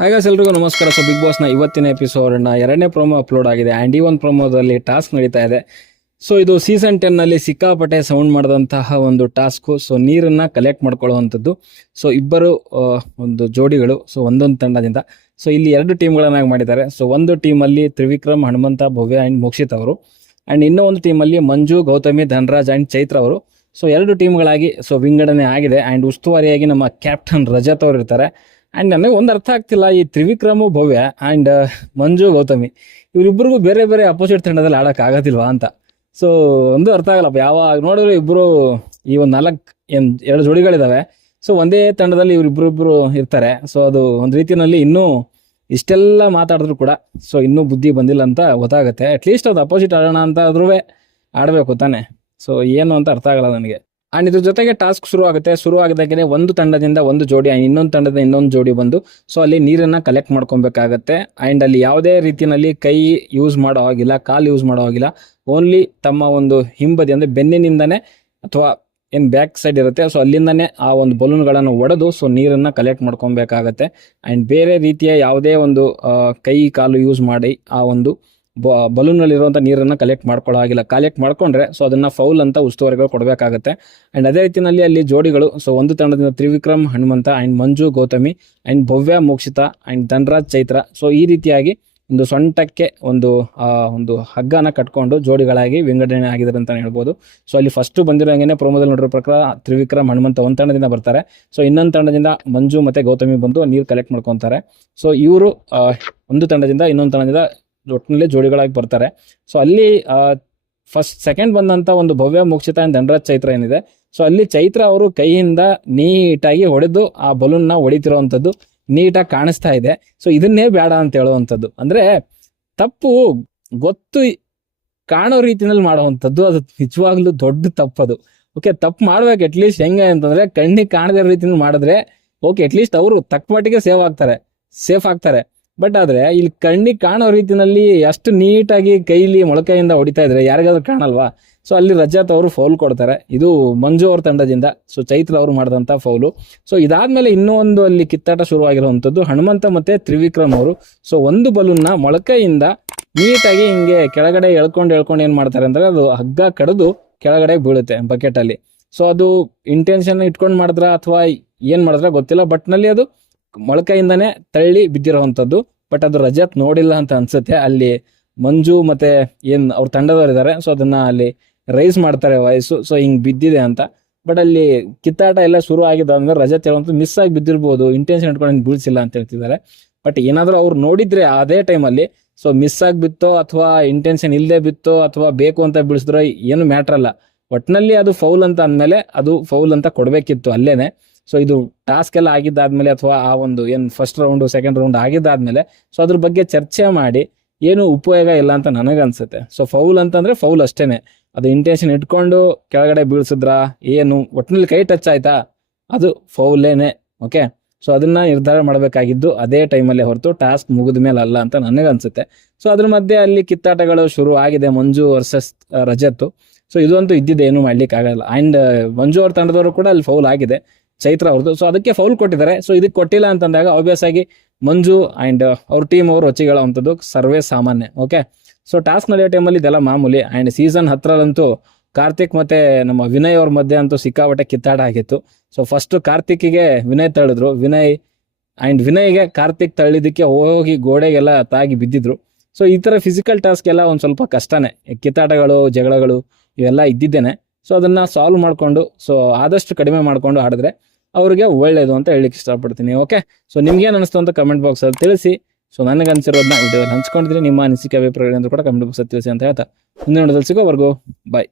ಹಾಗೆ ಎಲ್ರಿಗೂ ನಮಸ್ಕಾರ. ಸೊ ಬಿಗ್ ಬಾಸ್ನ ಇವತ್ತಿನ ಎಪಿಸೋಡ್ನ ಎರಡನೇ ಪ್ರೋಮೋ ಅಪ್ಲೋಡ್ ಆಗಿದೆ ಆ್ಯಂಡ್ ಈ ಒಂದು ಪ್ರೋಮೋದಲ್ಲಿ ಟಾಸ್ಕ್ ನಡೀತಾ ಇದೆ. ಸೊ ಇದು ಸೀಸನ್ 10ನಲ್ಲಿ ಸಿಕ್ಕಾಪಟ್ಟೆ ಸೌಂಡ್ ಮಾಡಿದಂತಹ ಒಂದು ಟಾಸ್ಕು. ಸೊ ನೀರನ್ನು ಕಲೆಕ್ಟ್ ಮಾಡ್ಕೊಳ್ಳುವಂಥದ್ದು. ಸೊ ಇಬ್ಬರು ಒಂದು ಜೋಡಿಗಳು, ಸೊ ಒಂದೊಂದು ತಂಡದಿಂದ. ಸೊ ಇಲ್ಲಿ ಎರಡು ಟೀಮ್ಗಳನ್ನಾಗಿ ಮಾಡಿದ್ದಾರೆ. ಸೊ ಒಂದು ಟೀಮಲ್ಲಿ ತ್ರಿವಿಕ್ರಮ್, ಹನುಮಂತ, ಭವ್ಯ ಆ್ಯಂಡ್ ಮೋಕ್ಷಿತ್ ಅವರು, ಆ್ಯಂಡ್ ಇನ್ನೂ ಒಂದು ಟೀಮಲ್ಲಿ ಮಂಜು, ಗೌತಮಿ, ಧನರಾಜ್ ಆ್ಯಂಡ್ ಚೈತ್ರ ಅವರು. ಸೊ ಎರಡು ಟೀಮ್ಗಳಾಗಿ ಸೊ ವಿಂಗಡಣೆ ಆಗಿದೆ. ಆ್ಯಂಡ್ ಉಸ್ತುವಾರಿಯಾಗಿ ನಮ್ಮ ಕ್ಯಾಪ್ಟನ್ ರಜತ್ ಅವರು ಇರ್ತಾರೆ. ಆ್ಯಂಡ್ ನನಗೆ ಒಂದು ಅರ್ಥ ಆಗ್ತಿಲ್ಲ, ಈ ತ್ರಿವಿಕ್ರಮು, ಭವ್ಯ ಆ್ಯಂಡ್ ಮಂಜು, ಗೌತಮಿ ಇವರಿಬ್ಬರಿಗೂ ಬೇರೆ ಬೇರೆ ಅಪೋಸಿಟ್ ತಂಡದಲ್ಲಿ ಆಡೋಕೆ ಆಗೋದಿಲ್ವಾ ಅಂತ. ಸೊ ಒಂದು ಅರ್ಥ ಆಗಲ್ಲಪ್ಪ. ಯಾವಾಗ ನೋಡಿದ್ರು ಇಬ್ಬರು ಈ ಒಂದು ಎರಡು ಜೋಡಿಗಳಿದ್ದಾವೆ. ಸೊ ಒಂದೇ ತಂಡದಲ್ಲಿ ಇವರಿಬ್ಬರಿಬ್ಬರು ಇರ್ತಾರೆ. ಸೊ ಅದು ಒಂದು ರೀತಿಯಲ್ಲಿ ಇನ್ನೂ ಇಷ್ಟೆಲ್ಲ ಮಾತಾಡಿದ್ರು ಕೂಡ ಸೊ ಇನ್ನೂ ಬುದ್ಧಿ ಬಂದಿಲ್ಲ ಅಂತ ಗೊತ್ತಾಗುತ್ತೆ. ಅಟ್ಲೀಸ್ಟ್ ಅದು ಅಪೋಸಿಟ್ ಆಡೋಣ ಅಂತ ಆದ್ರೂ ಆಡಬೇಕು ತಾನೆ. ಸೊ ಏನು ಅಂತ ಅರ್ಥ ಆಗಲ್ಲ ನನಗೆ. ಆ್ಯಂಡ್ ಇದ್ರ ಜೊತೆಗೆ ಟಾಸ್ಕ್ ಶುರು ಆಗುತ್ತೆ. ಶುರು ಆಗಿದಾಗೆ ಒಂದು ತಂಡದಿಂದ ಒಂದು ಜೋಡಿ, ಇನ್ನೊಂದು ತಂಡದಿಂದ ಇನ್ನೊಂದು ಜೋಡಿ ಬಂದು ಸೊ ಅಲ್ಲಿ ನೀರನ್ನು ಕಲೆಕ್ಟ್ ಮಾಡ್ಕೊಬೇಕಾಗತ್ತೆ. ಆ್ಯಂಡ್ ಅಲ್ಲಿ ಯಾವುದೇ ರೀತಿಯಲ್ಲಿ ಕೈ ಯೂಸ್ ಮಾಡೋ ಹಾಗಿಲ್ಲ, ಕಾಲು ಯೂಸ್ ಮಾಡೋ ಹಾಗಿಲ್ಲ. ಓನ್ಲಿ ತಮ್ಮ ಒಂದು ಹಿಂಬದಿ ಅಂದರೆ ಬೆನ್ನಿನಿಂದನೇ ಅಥವಾ ಏನು ಬ್ಯಾಕ್ ಸೈಡ್ ಇರುತ್ತೆ ಸೊ ಅಲ್ಲಿಂದನೇ ಆ ಒಂದು ಬಲೂನ್ಗಳನ್ನು ಒಡೆದು ಸೊ ನೀರನ್ನು ಕಲೆಕ್ಟ್ ಮಾಡ್ಕೊಬೇಕಾಗತ್ತೆ. ಆ್ಯಂಡ್ ಬೇರೆ ರೀತಿಯ ಯಾವುದೇ ಒಂದು ಕೈ ಕಾಲು ಯೂಸ್ ಮಾಡಿ ಆ ಒಂದು ಬಲೂನಲ್ಲಿರುವಂಥ ನೀರನ್ನು ಕಲೆಕ್ಟ್ ಮಾಡ್ಕೊಳ್ಳೋ ಆಗಿಲ್ಲ. ಕಲೆಕ್ಟ್ ಮಾಡ್ಕೊಂಡ್ರೆ ಸೊ ಅದನ್ನು ಫೌಲ್ ಅಂತ ಉಸ್ತುವಾರಿಗಳು ಕೊಡಬೇಕಾಗತ್ತೆ. ಆ್ಯಂಡ್ ಅದೇ ರೀತಿಯಲ್ಲಿ ಅಲ್ಲಿ ಜೋಡಿಗಳು, ಸೊ ಒಂದು ತಂಡದಿಂದ Trivikram, Hanumantha and Manju, Gauthami and Bhavya, Mokshitha and Dhanraj, Chaitra. So ಈ ರೀತಿಯಾಗಿ ಒಂದು ಸೊಂಟಕ್ಕೆ ಒಂದು ಹಗ್ಗನ ಕಟ್ಕೊಂಡು ಜೋಡಿಗಳಾಗಿ ವಿಂಗಡಣೆ ಆಗಿದ್ದಾರೆ ಅಂತಲೇ ಹೇಳ್ಬೋದು. ಸೊ ಅಲ್ಲಿ ಫಸ್ಟು ಬಂದಿರೋಂಗೆ ಪ್ರೋಮೋದಲ್ಲಿ ನೋಡಿರೋ ಪ್ರಕಾರ ತ್ರಿವಿಕ್ರಮ್, ಹನುಮಂತ ಒಂದು ತಂಡದಿಂದ ಬರ್ತಾರೆ. ಸೊ ಇನ್ನೊಂದು ತಂಡದಿಂದ ಮಂಜು ಮತ್ತು ಗೌತಮಿ ಬಂದು ನೀರು ಕಲೆಕ್ಟ್ ಮಾಡ್ಕೊತಾರೆ. ಸೊ ಇವರು ಒಂದು ತಂಡದಿಂದ ಇನ್ನೊಂದು ತಂಡದಿಂದ ಒಟ್ಟಿನಲ್ಲಿ ಜೋಡಿಗಳಾಗಿ ಬರ್ತಾರೆ. ಸೊ ಅಲ್ಲಿ ಸೆಕೆಂಡ್ ಬಂದಂಥ ಒಂದು ಭವ್ಯ, ಮೋಕ್ಷಿತ ಆ್ಯಂಡ್ ಧನರಾಜ್, ಚೈತ್ರ ಏನಿದೆ ಸೊ ಅಲ್ಲಿ ಚೈತ್ರ ಅವರು ಕೈಯಿಂದ ನೀಟಾಗಿ ಹೊಡೆದು ಆ ಬಲೂನ್ನ ಹೊಡಿತಿರೋವಂಥದ್ದು ನೀಟಾಗಿ ಕಾಣಿಸ್ತಾ ಇದೆ. ಸೊ ಇದನ್ನೇ ಬೇಡ ಅಂತ ಹೇಳುವಂಥದ್ದು, ಅಂದರೆ ತಪ್ಪು ಗೊತ್ತು ಕಾಣೋ ರೀತಿಯಲ್ಲಿ ಮಾಡುವಂಥದ್ದು, ಅದು ನಿಜವಾಗ್ಲೂ ದೊಡ್ಡ ತಪ್ಪದು. ಓಕೆ, ತಪ್ಪು ಮಾಡ್ಬೇಕು ಅಟ್ಲೀಸ್ಟ್ ಹೆಂಗೆ ಅಂತಂದರೆ ಕಣ್ಣಿಗೆ ಕಾಣದೇ ರೀತಿಯಲ್ಲಿ ಮಾಡಿದ್ರೆ ಓಕೆ, ಅಟ್ಲೀಸ್ಟ್ ಅವರು ತಕ್ಕ ಮಟ್ಟಿಗೆ ಸೇಫ್ ಆಗ್ತಾರೆ. ಬಟ್ ಆದರೆ ಇಲ್ಲಿ ಕಣ್ಣಿಗೆ ಕಾಣೋ ರೀತಿಯಲ್ಲಿ ಅಷ್ಟು ನೀಟಾಗಿ ಕೈಲಿ ಮೊಳಕೆಯಿಂದ ಹೊಡಿತಾ ಇದ್ರೆ ಯಾರಿಗಾದ್ರೂ ಕಾಣಲ್ವಾ? ಸೊ ಅಲ್ಲಿ ರಜತ್ ಅವರು ಫೌಲ್ ಕೊಡ್ತಾರೆ. ಇದು ಮಂಜು ಅವ್ರ ತಂಡದಿಂದ ಸೊ ಚೈತ್ರ ಅವರು ಮಾಡಿದಂಥ ಫೌಲು. ಸೊ ಇದಾದ್ಮೇಲೆ ಇನ್ನೂ ಒಂದು ಅಲ್ಲಿ ಕಿತ್ತಾಟ ಶುರುವಾಗಿರುವಂಥದ್ದು ಹನುಮಂತ ಮತ್ತು ತ್ರಿವಿಕ್ರಮ್ ಅವರು. ಸೊ ಒಂದು ಬಲೂನ್ನ ಮೊಳಕೆಯಿಂದ ನೀಟಾಗಿ ಹಿಂಗೆ ಕೆಳಗಡೆ ಎಳ್ಕೊಂಡು ಏನು ಮಾಡ್ತಾರೆ ಅಂದರೆ ಅದು ಹಗ್ಗ ಕಡಿದು ಕೆಳಗಡೆ ಬೀಳುತ್ತೆ ಬಕೆಟಲ್ಲಿ. ಸೊ ಅದು ಇಂಟೆನ್ಷನ್ ಇಟ್ಕೊಂಡು ಮಾಡಿದ್ರ ಅಥವಾ ಏನು ಮಾಡಿದ್ರ ಗೊತ್ತಿಲ್ಲ, ಬಟ್ನಲ್ಲಿ ಅದು ಮೊಳಕೆಯಿಂದನೇ ತಳ್ಳಿ ಬಿದ್ದಿರೋವಂಥದ್ದು. ಬಟ್ ಅದು ರಜತ್ ನೋಡಿಲ್ಲ ಅಂತ ಅನ್ಸುತ್ತೆ. ಅಲ್ಲಿ ಮಂಜು ಮತ್ತೆ ಏನು ಅವ್ರ ತಂಡದವರು ಇದ್ದಾರೆ ಸೊ ಅದನ್ನ ಅಲ್ಲಿ ರೈಸ್ ಮಾಡ್ತಾರೆ ವಾಯ್ಸು, ಸೊ ಹಿಂಗೆ ಬಿದ್ದಿದೆ ಅಂತ. ಬಟ್ ಅಲ್ಲಿ ಕಿತ್ತಾಟ ಎಲ್ಲ ಶುರು ಆಗಿದ್ದಾದ್ಮೇಲೆ ರಜತ್ ಹೇಳುವಂಥ ಮಿಸ್ ಆಗಿ ಬಿದ್ದಿರ್ಬೋದು, ಇಂಟೆನ್ಷನ್ ಇಟ್ಕೊಂಡು ಬೀಳ್ಸಿಲ್ಲ ಅಂತ ಹೇಳ್ತಿದ್ದಾರೆ. ಬಟ್ ಏನಾದರೂ ಅವ್ರು ನೋಡಿದ್ರೆ ಅದೇ ಟೈಮಲ್ಲಿ ಸೊ ಮಿಸ್ ಆಗಿ ಬಿತ್ತೋ ಅಥವಾ ಇಂಟೆನ್ಷನ್ ಇಲ್ಲದೆ ಬಿತ್ತೋ ಅಥವಾ ಬೇಕು ಅಂತ ಬೀಳಿಸಿದ್ರೋ ಏನು ಮ್ಯಾಟ್ರ್ ಅಲ್ಲ. ಒಟ್ಟಿನಲ್ಲಿ ಅದು ಫೌಲ್ ಅಂತ ಅಂದಮೇಲೆ ಅದು ಫೌಲ್ ಅಂತ ಕೊಡಬೇಕಿತ್ತು ಅಲ್ಲೇನೆ. ಸೊ ಇದು ಟಾಸ್ಕ್ ಎಲ್ಲ ಆಗಿದ್ದಾದ್ಮೇಲೆ ಅಥವಾ ಆ ಒಂದು ಏನು ಫಸ್ಟ್ ರೌಂಡು ಸೆಕೆಂಡ್ ರೌಂಡ್ ಆಗಿದ್ದಾದ್ಮೇಲೆ ಸೊ ಅದ್ರ ಬಗ್ಗೆ ಚರ್ಚೆ ಮಾಡಿ ಏನು ಉಪಯೋಗ ಇಲ್ಲ ಅಂತ ನನಗನ್ಸುತ್ತೆ. ಸೊ ಫೌಲ್ ಅಂತಂದ್ರೆ ಫೌಲ್ ಅಷ್ಟೇನೆ, ಅದು ಇಂಟೆನ್ಷನ್ ಇಟ್ಕೊಂಡು ಕೆಳಗಡೆ ಬೀಳ್ಸಿದ್ರ ಏನು ಒಟ್ಟಿನಲ್ಲಿ ಕೈ ಟಚ್ ಆಯ್ತಾ ಅದು ಫೌಲೇನೆ. ಓಕೆ, ಸೊ ಅದನ್ನ ನಿರ್ಧಾರ ಮಾಡಬೇಕಾಗಿದ್ದು ಅದೇ ಟೈಮಲ್ಲೇ ಹೊರತು ಟಾಸ್ಕ್ ಮುಗಿದ ಮೇಲೆ ಅಲ್ಲ ಅಂತ ನನಗನ್ಸುತ್ತೆ. ಸೊ ಅದ್ರ ಮಧ್ಯೆ ಅಲ್ಲಿ ಕಿತ್ತಾಟಗಳು ಶುರು ಆಗಿದೆ, ಮಂಜು ವರ್ಸಸ್ ರಜತ್. ಸೊ ಇದಂತೂ ಇದ್ದಿದ್ದು ಏನು ಮಾಡ್ಲಿಕ್ಕೆ ಆಗಲ್ಲ. ಆ್ಯಂಡ್ ಮಂಜು ಅವ್ರ ತಂಡದವರು ಕೂಡ ಅಲ್ಲಿ ಫೌಲ್ ಆಗಿದೆ ಚೈತ್ರ ಅವ್ರದ್ದು. ಸೊ ಅದಕ್ಕೆ ಫೌಲ್ ಕೊಟ್ಟಿದ್ದಾರೆ. ಸೊ ಇದಕ್ಕೆ ಕೊಟ್ಟಿಲ್ಲ ಅಂತಂದಾಗ ಆಬ್ವಿಯಸ್ ಆಗಿ ಮಂಜು ಆ್ಯಂಡ್ ಅವ್ರ ಟೀಮ್ ಅವರು ರೊಚ್ಚಿಗಳಂಥದ್ದು ಸರ್ವೇ ಸಾಮಾನ್ಯ. ಓಕೆ, ಸೊ ಟಾಸ್ಕ್ ನಡೆಯೋ ಟೈಮಲ್ಲಿ ಇದೆಲ್ಲ ಮಾಮೂಲಿ. ಆ್ಯಂಡ್ ಸೀಸನ್ 10ರಲ್ಲಂತೂ ಕಾರ್ತಿಕ್ ಮತ್ತೆ ನಮ್ಮ ವಿನಯ್ ಅವ್ರ ಮಧ್ಯೆ ಅಂತೂ ಸಿಕ್ಕಾಪಟ್ಟೆ ಕಿತ್ತಾಟ ಆಗಿತ್ತು. ಸೊ ಫಸ್ಟ್ ಕಾರ್ತಿಕ್ಗೆ ವಿನಯ್ ತಳ್ಳಿದ್ರು, ವಿನಯ್ಗೆ ಕಾರ್ತಿಕ್ ತಳ್ಳಿದ್ದಕ್ಕೆ ಹೋಗಿ ಗೋಡೆಗೆಲ್ಲ ತಾಗಿ ಬಿದ್ದಿದ್ರು. ಸೊ ಈ ಥರ ಫಿಸಿಕಲ್ ಟಾಸ್ಕ್ ಎಲ್ಲ ಒಂದು ಸ್ವಲ್ಪ ಕಷ್ಟನೇ, ಕಿತ್ತಾಟಗಳು, ಜಗಳಗಳು ಇವೆಲ್ಲ ಇದ್ದಿದ್ದೇನೆ. ಸೊ ಅದನ್ನು ಸಾಲ್ವ್ ಮಾಡಿಕೊಂಡು ಸೊ ಆದಷ್ಟು ಕಡಿಮೆ ಮಾಡಿಕೊಂಡು ಆಡಿದ್ರೆ ಅವ್ರಿಗೆ ಒಳ್ಳೇದು ಅಂತ ಹೇಳಲಿಕ್ಕೆ ಇಷ್ಟಪಡ್ತೀನಿ. ಓಕೆ, ಸೊ ನಿಮ್ಗೇನು ಅನಿಸ್ತು ಅಂತ ಕಮೆಂಟ್ ಬಾಕ್ಸಲ್ಲಿ ತಿಳಿಸಿ. ಸೊ ನನಗೆ ಅನಿಸಿರೋದನ್ನ ವಿಡಿಯೋದಲ್ಲಿ ಹಂಚ್ಕೊಂಡಿದ್ರೆ ನಿಮ್ಮ ಅನಿಸಿಕೆ ಅಭಿಪ್ರಾಯಗಳು ಕೂಡ ಕಮೆಂಟ್ ಬಾಕ್ಸಲ್ಲಿ ತಿಳಿಸಿ ಅಂತ ಹೇಳ್ತಾ ಮುಂದಿನ ವಿಡಿಯೋದಲ್ಲಿ ಸಿಗೋವರೆಗೂ ಬಾಯ್.